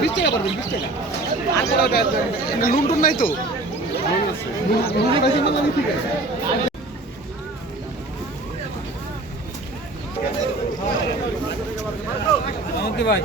বিশ টাকা পারবেন বিশ টাকা লুন্টন নাই তো লুন্টন আছে ঠিক আছে আগে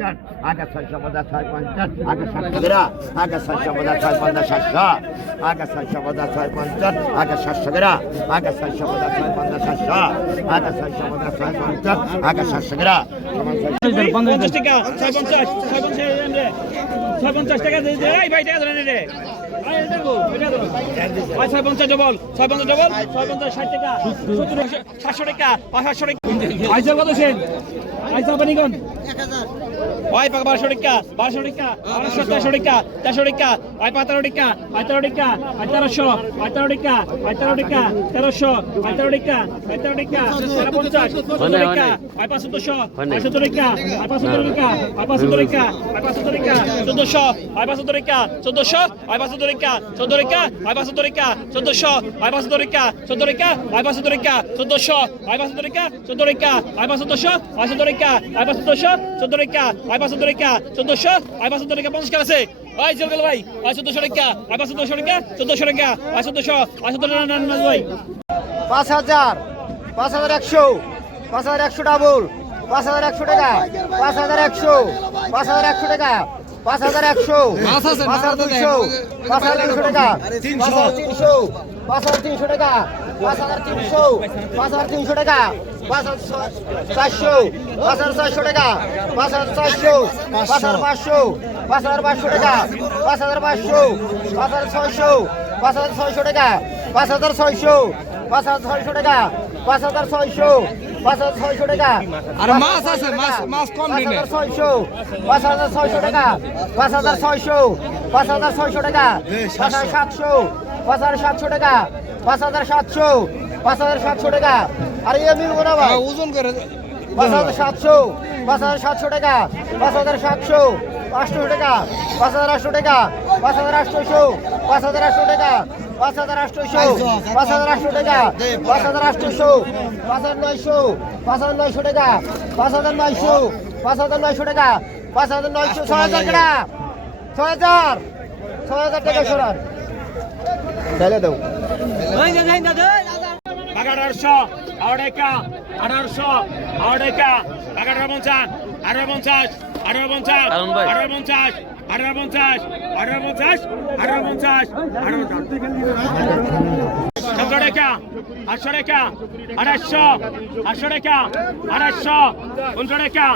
পঞ্চাশ আগে ছয়শো পঞ্চাশ ছয় পঞ্চাশ আগে সাতশো আগে ছয়শো পঞ্চাশ ছয় পঞ্চাশ সাতশো। আগে ছয়শো পঞ্চাশ ছয় পঞ্চাশ আগে সাতশো গ্রা আগে ছয়শো পঞ্চাশ ছয় পঞ্চাশ সাতশো। আগে ছয়শো পঞ্চাশ ছয় পঞ্চাশ আগে সাতশো গ্রা পঞ্চাশ টাকা ছয় পঞ্চাশ ছয় পঞ্চাশ ছয় পঞ্চাশ টাকা দিয়ে দে ভাই টাকা ধরেন রে। আয়, এটা ধরো, এটা ধরো। আয়, ছয় পঞ্চাশ ডবল ছয় পঞ্চাশ ডবল ছয় পঞ্চাশ ষাট টাকা সত্তর সাতশো টাকা পাঁচ সাতশো টাকা। আইসল কত সেন? আইসল পানি কোন আয় পাকা বারোশো টাকা বারোশো টাকা বারোশো তেরোশো টাকা তেরোশো টাকা আয় পাঁচতেরো টাকা আয় তেরো টাকা আয় তেরোশো আয় তেরো টাকা আয় তেরো টাকা তেরোশো আয় তেরো টাকা আয় তেরো টাকা তেরো পঞ্চাশ টাকা আয় পাঁচ সত্তরশো আয় সত্তর টাকা আয় পাঁচ সত্তর টাকা চোদ্দশো চোদ্দশো চোদ্দ চোদ্দশো চোদ্দ চোদ্দশো চোদ্দ চোদ্দ টাকা আয় পাঁচ সত্তর চোদ্দশো আয় পাঁচ সত্তর পঞ্চাশ টাকা আছে আয় চল গেল ভাই আয় চোদ্দশো টাকা আয় পাঁচ সত্তরশো টাকা চোদ্দশো টাকা আয় চোদ্দশো আয় সত্তর ভাই পাঁচ হাজার পাঁচ হাজার একশো পাঁচ হাজার একশো ডাবল পাঁচ হাজার একশো টাকা পাঁচ হাজার একশো পাঁচ হাজার একশো টাকা পাঁচ হাজার একশো পাঁচ হাজার দুইশো পাঁচ হাজার তিনশো টাকা হাজার তিনশো পাঁচ হাজার তিনশো টাকা পাঁচ হাজার তিনশো পাঁচ হাজার তিনশো টাকা পাঁচ হাজার চারশো পাঁচ হাজার চারশো টাকা পাঁচ হাজার চারশো পাঁচ হাজার পাঁচশো পাঁচ হাজার পাঁচশো টাকা পাঁচ হাজার পাঁচশো পাঁচ হাজার ছয়শো পাঁচ হাজার ছয়শো টাকা পাঁচ হাজার ছয়শো পাঁচ হাজার ছয়শো টাকা পাঁচ হাজার ছয়শো পাঁচ হাজার ছয়শো টাকা আর মাছ আছে, মাছ- মাছ কম দিনে। ছয়শো পাঁচ হাজার ছয়শো টাকা পাঁচ হাজার ছয়শো পাঁচ হাজার ছয়শো টাকা পাঁচ হাজার সাতশো পাঁচ হাজার সাতশো টাকা পাঁচ হাজার সাতশো পাঁচ হাজার সাতশো টাকা আর ইয়ে মিলবো না ওজন করে পাঁচ হাজার সাতশো পাঁচ হাজার সাতশো টাকা পাঁচ হাজার সাতশো আটশো টাকা পাঁচ হাজার আটশো টাকা পাঁচ হাজার আটশোশো পাঁচ হাজার আটশো টাকা পাঁচ হাজার আটশোশো পাঁচ হাজার আটশো টাকা। পাঁচ হাজার আটশোশো পাঁচ হাজার নয়শো পাঁচ হাজার নয়শো টাকা পাঁচ হাজার নয়শো পাঁচ হাজার নয়শো টাকা পাঁচ হাজার নয়শো ছয় হাজার টাকা ছয় হাজার ছয় হাজার টাকা সরার তাহলে দাও। আঠারোশো আড়াইকা আঠারোশো আড়াইকা আঠারো পঞ্চাশ আঠারো পঞ্চাশ আঠারো পঞ্চাশ আঠারো পঞ্চাশ আঠারো পঞ্চাশ পঞ্চাশ আঠারো পঞ্চাশ আঠারো সতেরো টাকা আটশো টাকা আড়াইশো আটশো টাকা আড়াইশো পনেরো টাকা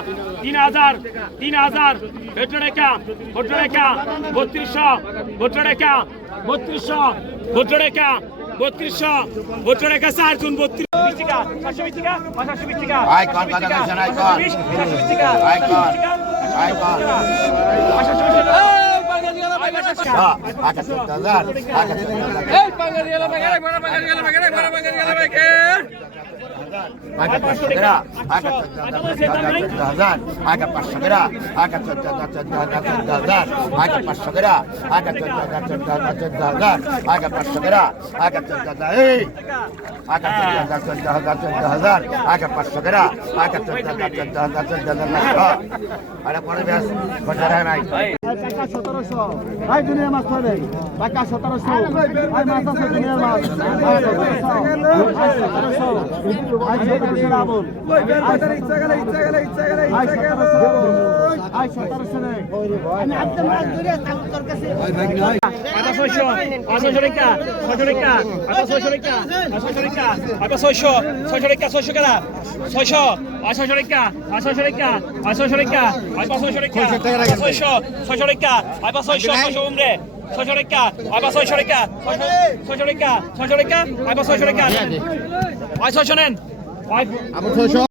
তিন হাজার তিন হাজার সতেরো টাকা সতেরো টাকা বত্রিশশো বত্রিশ টাকা বত্রিশশো বত্রিশ টাকা বত্রিশশো বত্রিশ টাকা চার গুণ বত্রিশ টাকা সাতশো বিশ টাকা সাতশো বিশ টাকা। সাতশো বিশ টাকা আয় কর, আয় কর। সাতশো বিশ টাকা হ্যাঁ, আগে চোদ্দ হাজার আগে পাঁচশো গ্রা আগে চোদ্দ হাজার আগে পাঁচশো গ্রা আগে চোদ্দ হাজার আগে পাঁচশো গ্রা আগে চোদ্দ হাজার আগে পাঁচশো গ্রা আগে চোদ্দ হাজার আগে চোদ্দ হাজার চোদ্দ হাজার আগে পাঁচশো গ্রা আগে চোদ্দ হাজার চোদ্দ হাজার চোদ্দ হাজার আরে পরে ব্যাস ঘটা নাই টাকা সতেরোশো ভাই দুনিয়ার মাছ ধরবেন টাকা সতেরোশো ভাই মাছ আছে দুনিয়ার মাছ সতেরোশো ছয়শো ছয়শো টাকা আটা ছয়শো টাকা ছয়শো আটা ছয়শো ছয়শো টাকা ছয়শো টাকা ছয়শো আর ছয়শো টাকা আর